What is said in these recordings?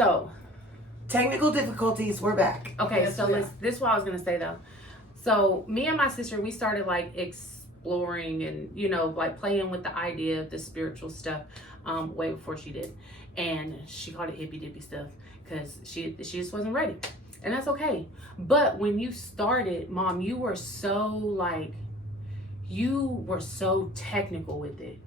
So, technical difficulties, we're back. Okay, Yes, so yeah. this is what I was gonna say though. So me and my sister, we started like exploring and like playing with the idea of the spiritual stuff way before she did, and she called it hippy dippy stuff because she just wasn't ready, and that's okay. But when you started, Mom, you were so technical with it.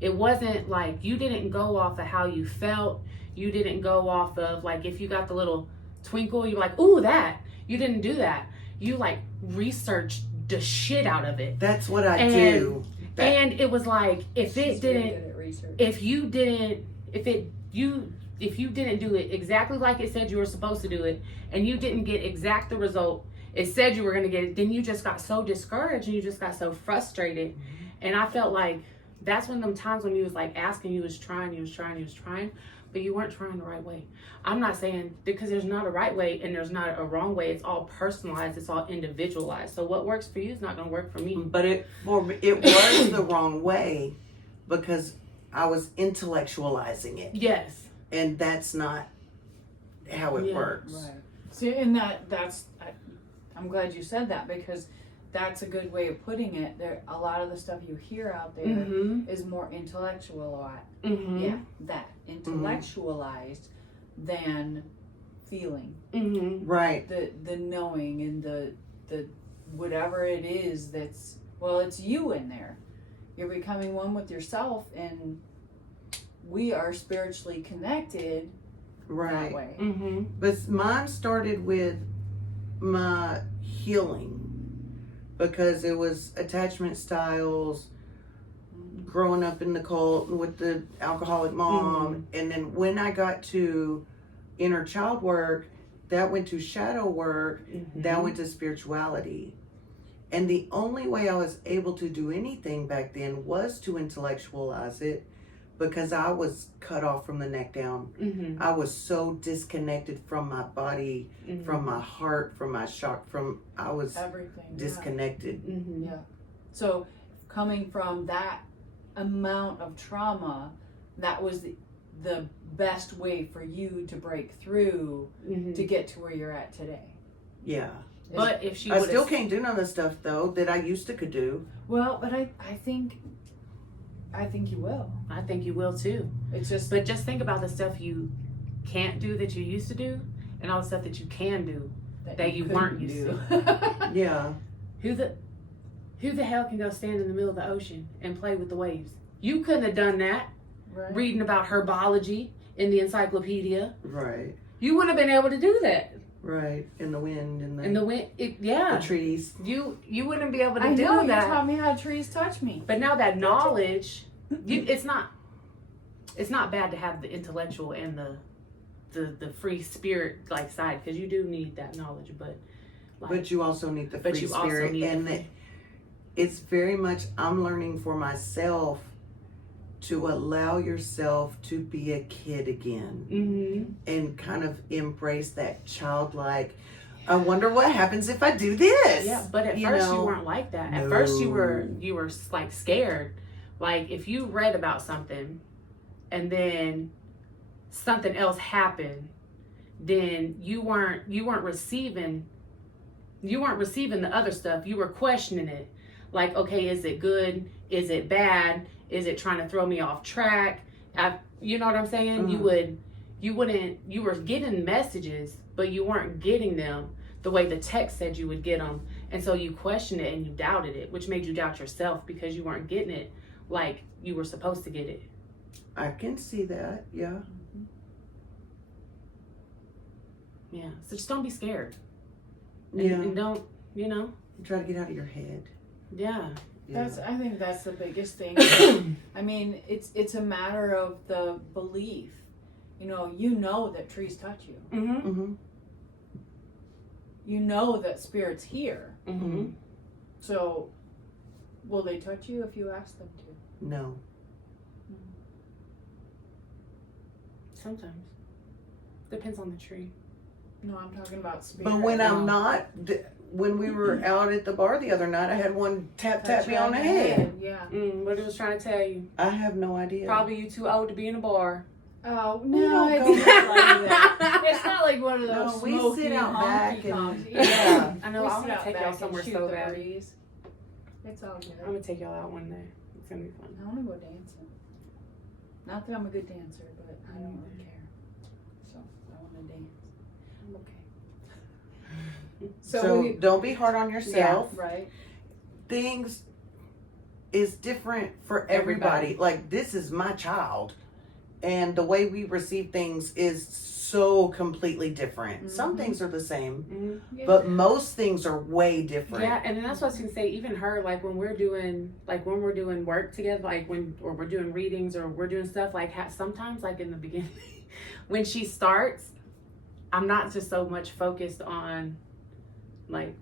It wasn't like you didn't go off of how you felt. You didn't go off of like if you got the little twinkle, you're like, ooh, that. You didn't do that. You like researched the shit out of it. That's what I do. And it was like if She's very good at research. if you didn't do it exactly like it said you were supposed to do it, and you didn't get exact the result it said you were gonna get it, then you just got so discouraged and you just got so frustrated. And I felt like that's one of them times when you was like asking, you was trying, but you weren't trying the right way. I'm not saying because there's not a right way and there's not a wrong way. It's all personalized. It's all individualized. So what works for you is not going to work for me. But it was the wrong way because I was intellectualizing it. Yes. And that's not how it works. Right. See, and I'm glad you said that because that's a good way of putting it. There, a lot of the stuff you hear out there is more intellectual. Yeah, that intellectualized than feeling. Right. The knowing and the whatever it is that's it's you in there. You're becoming one with yourself, and we are spiritually connected Right. that way. But mine started with my healing because it was attachment styles, growing up in the cult with the alcoholic mom. And then when I got to inner child work, that went to shadow work, that went to spirituality. And the only way I was able to do anything back then was to intellectualize it because I was cut off from the neck down. I was so disconnected from my body, from my heart, from my shock, I was Everything. disconnected. Yeah. So coming from that amount of trauma, that was the best way for you to break through to get to where you're at today. Yeah. But if she I still can't do none of the stuff though that I used to could do. Well, but I think you will. I think you will too. It's just But just think about the stuff you can't do that you used to do, and all the stuff that you can do that you weren't couldn't used do. to. Yeah. Who the hell can go stand in the middle of the ocean and play with the waves? You couldn't have done that. Right. Reading about herbology in the encyclopedia. Right. You wouldn't have been able to do that. Right. In the wind and In the wind, the trees. You wouldn't be able to I do know, that. you taught me how trees touch me. But now that knowledge, it's not bad to have the intellectual and the free spirit like side, because you do need that knowledge. But you also need the free spirit, and it's very much I'm learning for myself to allow yourself to be a kid again and kind of embrace that childlike. I wonder what happens if I do this. Yeah, but at first you weren't like that. At first you were like scared. Like if you read about something and then something else happened, then you weren't receiving the other stuff. You were questioning it. Like, okay, is it good? Is it bad? Is it trying to throw me off track? You know what I'm saying? You were getting messages, but you weren't getting them the way the text said you would get them. And so you questioned it and you doubted it, which made you doubt yourself because you weren't getting it like you were supposed to get it. I can see that, yeah. Yeah, so just don't be scared. Yeah. And don't, Try to get out of your head. Yeah. I think that's the biggest thing. I mean, it's a matter of the belief. You know that trees touch you. You know that spirit's here. So, will they touch you if you ask them to? No. Sometimes. Depends on the tree. No, I'm talking about spirit. But when I'm not, when we were out at the bar the other night, I had one tap me on the head. Yeah. What it was trying to tell you? I have no idea. Probably you too old to be in a bar. Oh, We no, don't it's go not like go to those No, we smoky, sit out back honky and- tonks. yeah. I know. We I sit want to out take back y'all and somewhere shoot so the bad. breeze. It's all good. I'm gonna take y'all out one day. It's gonna be fun. I want to go dancing. Not that I'm a good dancer, but I don't really care. So I want to dance. Okay. So we, don't be hard on yourself. right. Things is different for everybody. Like, this is my child, and the way we receive things is so completely different. Some Mhm. things are the same, Mm-hmm. Yeah. but most things are way different. Yeah, and then that's what I was gonna say. Even her, like when we're doing work together, like or we're doing readings or we're doing stuff, like sometimes, like in the beginning, when she starts, I'm not just so much focused on like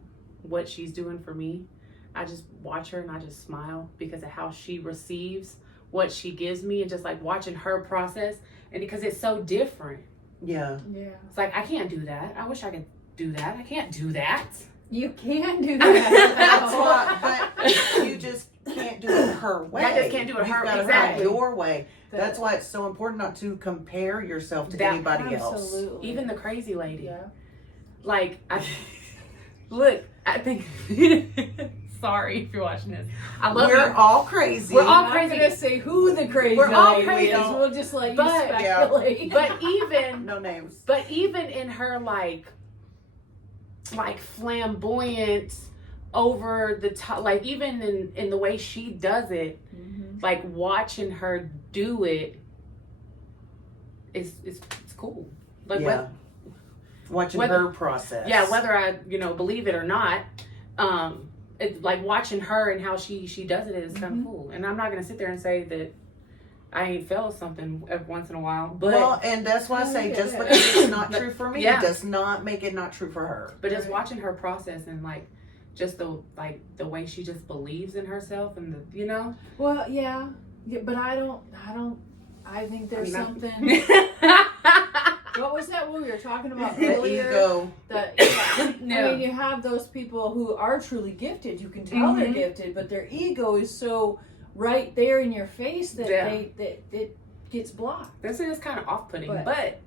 what she's doing for me. I just watch her and I just smile because of how she receives what she gives me, and just like watching her process, and because it's so different. Yeah. Yeah. It's like, I can't do that. I wish I could do that. I can't do that. You can do That's that. why, but you just can't do it her way. I just can't do it You've her- gotta exactly. find your way. That's why it's so important not to compare yourself to That- anybody else. Absolutely. Even the crazy lady. Yeah. Like, look, I think, sorry if you're watching this. I love We're her. all crazy. We're all I'm crazy. not gonna say who the crazy We're all lady crazy. is. We'll just let you But- speculate. But even, No names. but even in her like flamboyant, over the top, like even in the way she does it, Mhm. like watching her do it is it's cool. Like Yeah. Watching whether- her process. yeah, whether I believe it or not, it's like watching her and how she does it is kind of cool. And I'm not gonna sit there and say that I ain't felt something every once in a while, but Well, and that's why I say Yeah, just yeah. because it's not true for me Yeah. does not make it not true for her. just Right. watching her process and like just the way she just believes in herself and Well, yeah, but I think there's something. What was that we were talking about The earlier? ego. That yeah. No. I mean, you have those people who are truly gifted. You can tell they're Mhm. gifted, but their ego is so right there in your face that Yeah. it gets blocked. This is kind of off-putting, But- but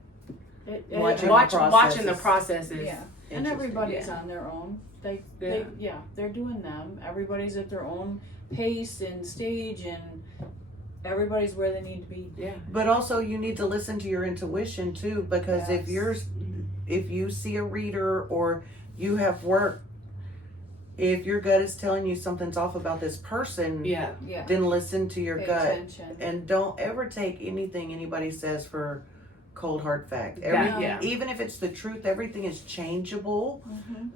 Watching watching the processes. processes. Yeah, and Interesting. everybody's Yeah. on their own. Yeah. They're doing them. Everybody's at their own pace and stage, and everybody's where they need to be. Yeah. But also you need to listen to your intuition too, because Yes. if you see a reader or you have work, if your gut is telling you something's off about this person, Yeah. Yeah, then listen to your pay gut. attention. And don't ever take anything anybody says for cold hard fact. Yeah. Even if it's the truth, everything is changeable.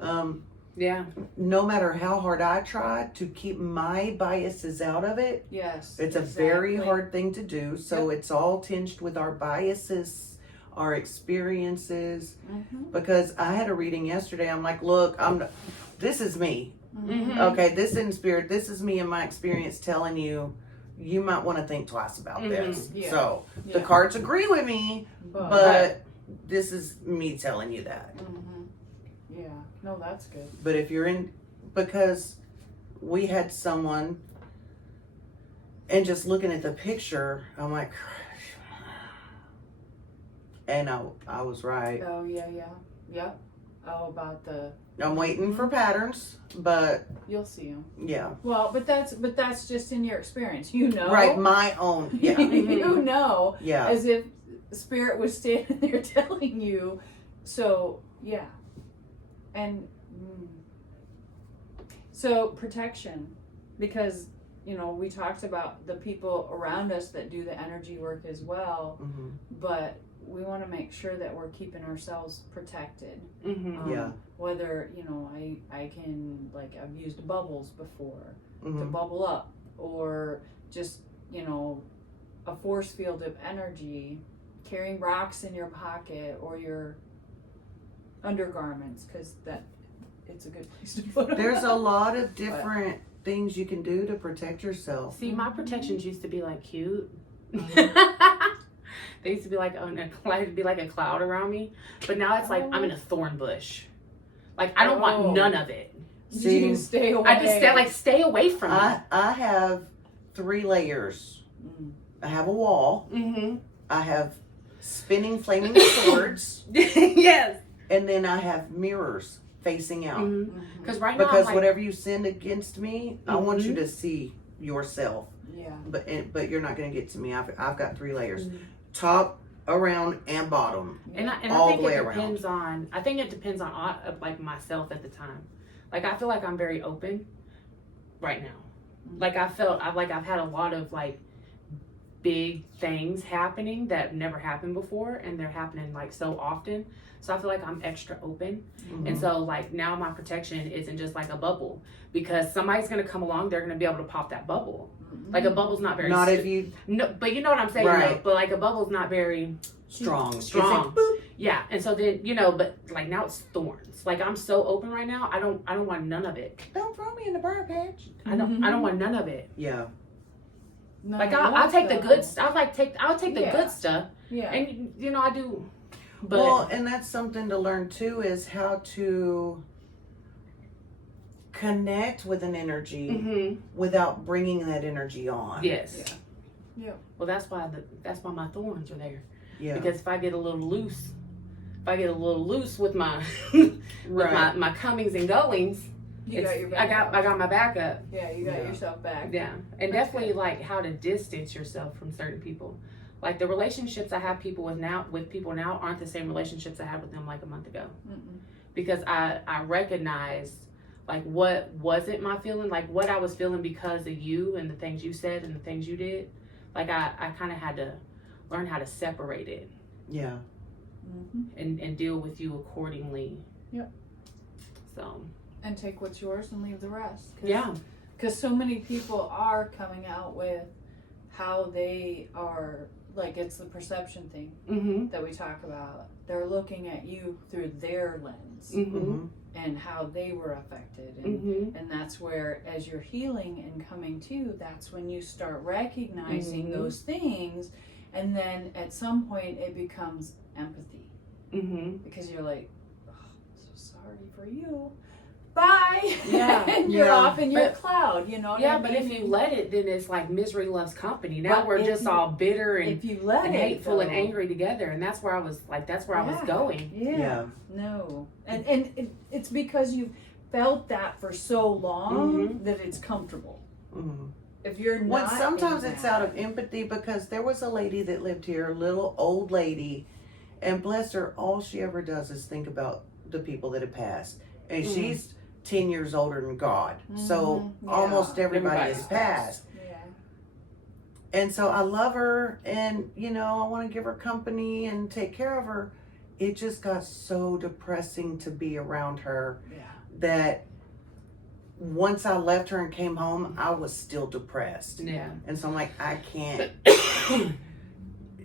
Mhm. Yeah. No matter how hard I try to keep my biases out of it, Yes, it's a very exactly. hard thing to do. So it's all tinged with our biases, our experiences. Mhm. Because I had a reading yesterday. I'm like, look, this is me. Mhm. Okay, this in spirit, this is me and my experience telling you, you might want to think twice about Mhm. this. Yeah. So the Yeah. cards agree with me, but this is me telling you that. Mhm. Yeah, no, that's good. But if you're in, because we had someone, and just looking at the picture, I'm like, and I was right. Oh yeah. Oh, about the I'm waiting for patterns, but you'll see them. yeah, Well, but that's just in your experience. You know, right, my own, yeah, you know, yeah. as if spirit was standing there telling you. So yeah, and so protection, because we talked about the people around us that do the energy work as well, Mhm. but we want to make sure that we're keeping ourselves protected. Mm-hmm. Yeah. Whether I can, like, I've used bubbles before to Mhm. bubble up, or just a force field of energy, carrying rocks in your pocket or your undergarments, because it's a good place to put them. There's a lot of different things you can do to protect yourself. See, my protections used to be like cute. Mm-hmm. They used to be like a cloud around me, but now it's like I'm in a thorn bush. Like I don't Oh. want none of it. See, You stay away. I just stay away from it. I have 3 layers. Mm. I have a wall. Mm-hmm. I have spinning flaming swords. Yes. and then I have mirrors facing out. Because right now, Because I'm like, whatever you send against me, I want you Mhm. to see yourself. Yeah. But you're not going to get to me. I've got 3 layers, top, around, and bottom. and I all think the way it around. depends on. I think it depends on like myself at the time. Like I feel like I'm very open right now. Like I've had a lot of like big things happening that never happened before, and they're happening like so often. So I feel like I'm extra open. And so like now my protection isn't just like a bubble, because somebody's gonna come along, they're gonna be able to pop that bubble. Like a bubble's not very Not if you no, but you know what I'm saying, Right. though? But like a bubble's not very strong. Strong. It's like, boop. yeah. And so then but like now it's thorns. Like I'm so open right now. I don't want none of it. Don't throw me in the briar patch. I don't want none of it. Yeah. No, Like I I'll take the love good. that. I'll take the Yeah. good stuff. Yeah. And I do. But Well, and that's something to learn too, is how to connect with an energy Mhm. without bringing that energy on. Yes. Yeah. Well, that's why my thorns are there. Yeah. Because if I get a little loose, with my Right. my comings and goings, You got your I back. got my backup. Yeah, you got Yeah. yourself back. Yeah, and That's definitely good. like how to distance yourself from certain people. Like the relationships I have with people now aren't the same relationships I had with them like a month ago, because I recognized like what wasn't my feeling, like what I was feeling because of you and the things you said and the things you did. Like I kind of had to learn how to separate it Yeah. and deal with you accordingly. Yep. So And take what's yours and leave the rest. yeah. Because so many people are coming out with how they are, like it's the perception thing Mm-hmm. that we talk about. They're looking at you through their lens Mm-hmm. and how they were affected. And, Mm-hmm. and that's where, as you're healing and coming to, that's when you start recognizing Mhm. those things. And then at some point it becomes empathy. Mm-hmm. Because you're like, oh, I'm so sorry for you. Bye. Yeah. And you're Yeah. off in your But- cloud, you know what Yeah, I but mean? if you let it, then it's like misery loves company. Now But we're if just you- all bitter and if you let it, hateful and though, angry together, and that's where I was yeah, going. Yeah. Yeah. No. And it's because you've felt that for so long that it's comfortable. Mm-hmm. If you're Well, not, sometimes in it's that- out of empathy, because there was a lady that lived here, a little old lady, and bless her, all she ever does is think about the people that have passed. And Mm. she's 10 years older than God. So Mhm. Yeah. almost everybody Everybody's has passed. Yeah. And so I love her, and I want to give her company and take care of her. It just got so depressing to be around her Yeah. that once I left her and came home, I was still depressed. Yeah. And so I'm like, I can't.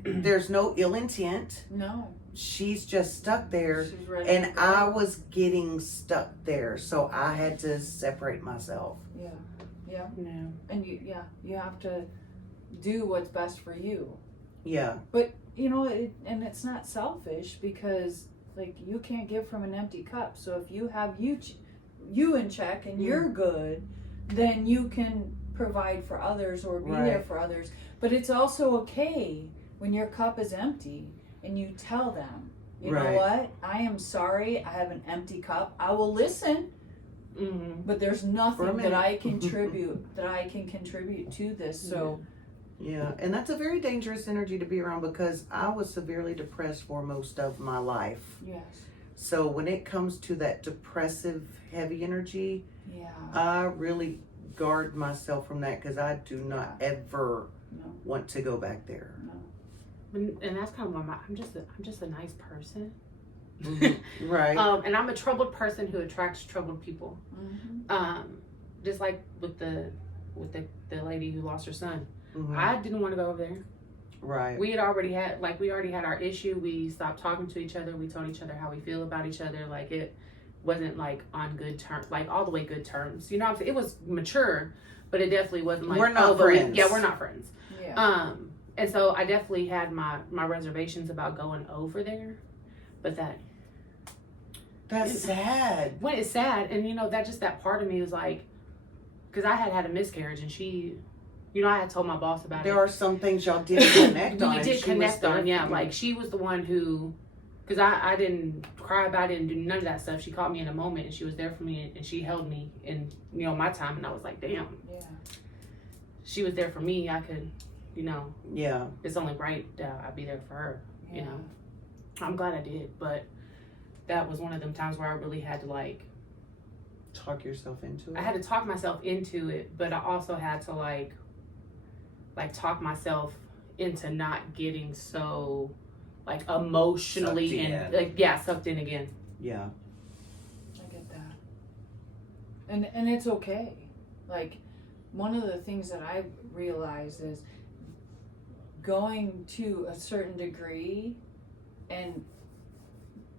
There's no ill intent. No. She's just stuck there. She's ready And to go. I was getting stuck there. So I had to separate myself. Yeah. Yeah. Yeah. And you have to do what's best for you. Yeah. You know, and it's not selfish, because like you can't give from an empty cup. So if you have you in check and you're good, then you can provide for others or be there Right. for others. But it's also okay when your cup is empty and you tell them, you know Right. what? I am sorry. I have an empty cup. I will listen, Mm-hmm. but there's For a nothing that minute. I can contribute to this. So Yeah. And that's a very dangerous energy to be around, because I was severely depressed for most of my life. yes, So when it comes to that depressive, heavy energy, yeah, I really guard myself from that, because I do not ever no, want to go back there. And that's kind of why I'm just a nice person. Right. And I'm a troubled person who attracts troubled people. mm-hmm. Just like with the lady who lost her son. Mhm. I didn't want to go over there. Right. We already had our issue. We stopped talking to each other. We told each other how we feel about each other. Like it wasn't like on good terms, like all the way good terms. You know what I'm saying? It was mature, but it definitely wasn't like We're not but friends. Yeah, we're not friends. Yeah. And so I definitely had my reservations about going over there, but That's sad. when it's sad, and that part of me was like, because I had a miscarriage, and she, I had told my boss about it. There are some things y'all did connect on. We and did she was connect there on, for yeah. you. Like she was the one who Because I didn't cry about it and do none of that stuff. She caught me in a moment and she was there for me and she held me in, you know, my time. And I was like, damn, Yeah. she was there for me. I could, you know, Yeah. it's only right that I'd be there for her, Yeah. you know. I'm glad I did, but that was one of them times where I really had to like, Talk yourself into it. I had to talk myself into it, but I also had to like talk myself into not getting so like emotionally Sucked and in. like, yeah, sucked in again. Yeah. I get that. And it's okay. Like, one of the things that I realized is going to a certain degree and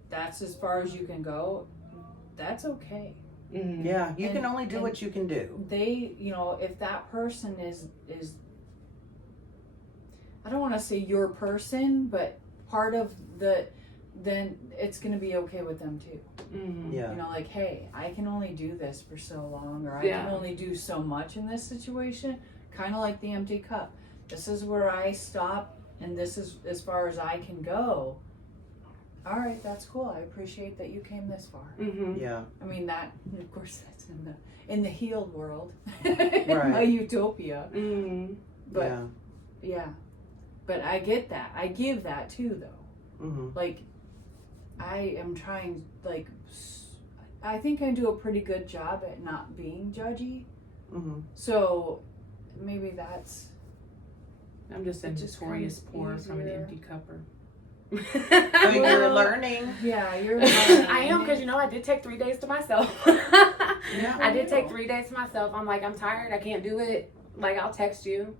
that's as far as you can go, that's okay. Mm-hmm. Yeah. You can And- only do and- what you can do. They, you know, if that person is I don't want to say your person, but part of then it's going to be okay with them too. Mm-hmm. Yeah. You know, like, hey, I can only do this for so long, or I Yeah. can only do so much in this situation. Kind of like the empty cup. This is where I stop, and this is as far as I can go. All right, that's cool. I appreciate that you came this far. Mm-hmm. Yeah. I mean, that, of course, that's in the healed world, in my Right. utopia. Mm-hmm. But yeah. yeah, but I get that. I give that too, though. Mm-hmm. Like, I am trying, like, I think I do a pretty good job at not being judgy. Mm-hmm. So maybe that's. I'm just a It just notorious comes pour from an easier. empty cupper. So you're Well, learning. Yeah, you're. I am, because you know I did take 3 days to myself. Yeah. I did take 3 days to myself. I'm like, I'm tired. I can't do it. Like, I'll text you.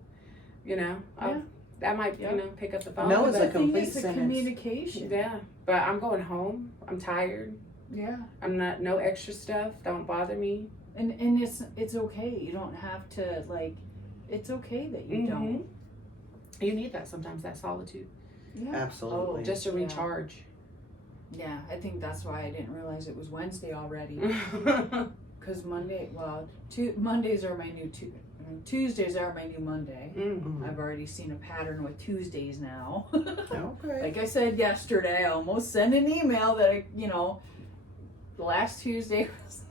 You know, Yeah. I might, Yeah. you know, pick up the phone. No is but- a complete it's a sentence. communication. Yeah, but I'm going home. I'm tired. Yeah, I'm not, no extra stuff. Don't bother me. and it's okay. You don't have to, like. It's okay that you don't. You need that sometimes, that solitude, Yeah. Absolutely. just to Yeah. recharge. Yeah, I think that's why I didn't realize it was Wednesday already. Mm-hmm. Because Mondays are my new Tuesdays are my new Monday. Mhm. I've already seen a pattern with Tuesdays now. Okay. Like I said yesterday, I almost sent an email that the last Tuesday was.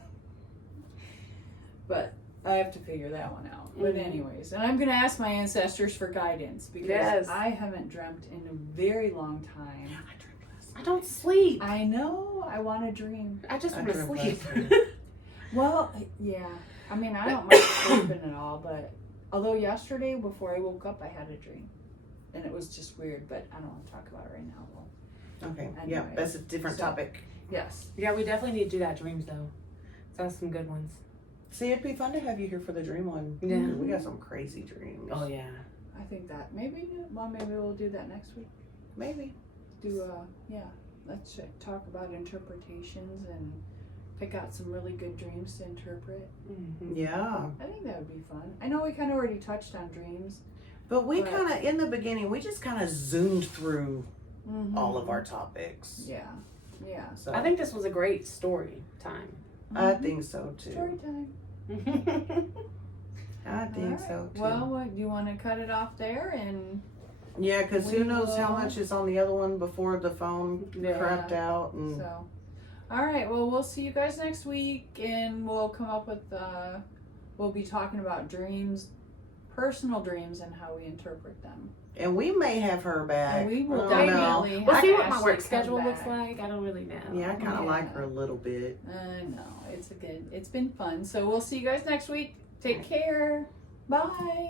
But I have to figure that one out. But Mhm. anyways, and I'm gonna ask my ancestors for guidance because Yes. I haven't dreamt in a very long time. I don't sleep. I know I want to dream. I just I want to dreamt sleep. last night. Well, yeah. I mean, I don't mind sleeping at all, but although yesterday before I woke up, I had a dream, and it was just weird. But I don't want to talk about it right now. Well, Okay. Yeah. Anyway, That's a different so- topic. yes. Yeah, we definitely need to do that dreams though. That's some good ones. See, it'd be fun to have you here for the dream one. Yeah. We got some crazy dreams. Oh yeah. I think that maybe we'll do that next week. Maybe. Let's talk about interpretations and pick out some really good dreams to interpret. Mm-hmm. Yeah. I think that would be fun. I know we kind of already touched on dreams. But we But- kind of, in the beginning, we just kind of zoomed through Mhm. all of our topics. Yeah. Yeah. So I think this was a great story time. I Mhm. think so too. Story time. I think so Alright. too. Well, what, do you want to cut it off there? And yeah, because who we knows how will- much is on the other one before the phone Yeah. crapped out. And so, all right. Well, we'll see you guys next week, and we'll come up with. We'll be talking about dreams, personal dreams, and how we interpret them. and we may have her back. And we will I don't know. definitely. We'll have see what my Ashley work schedule come looks back. like. I don't really know. Yeah, I kind of Yeah. like her a little bit. No, it's been fun. So we'll see you guys next week. Take care. Bye.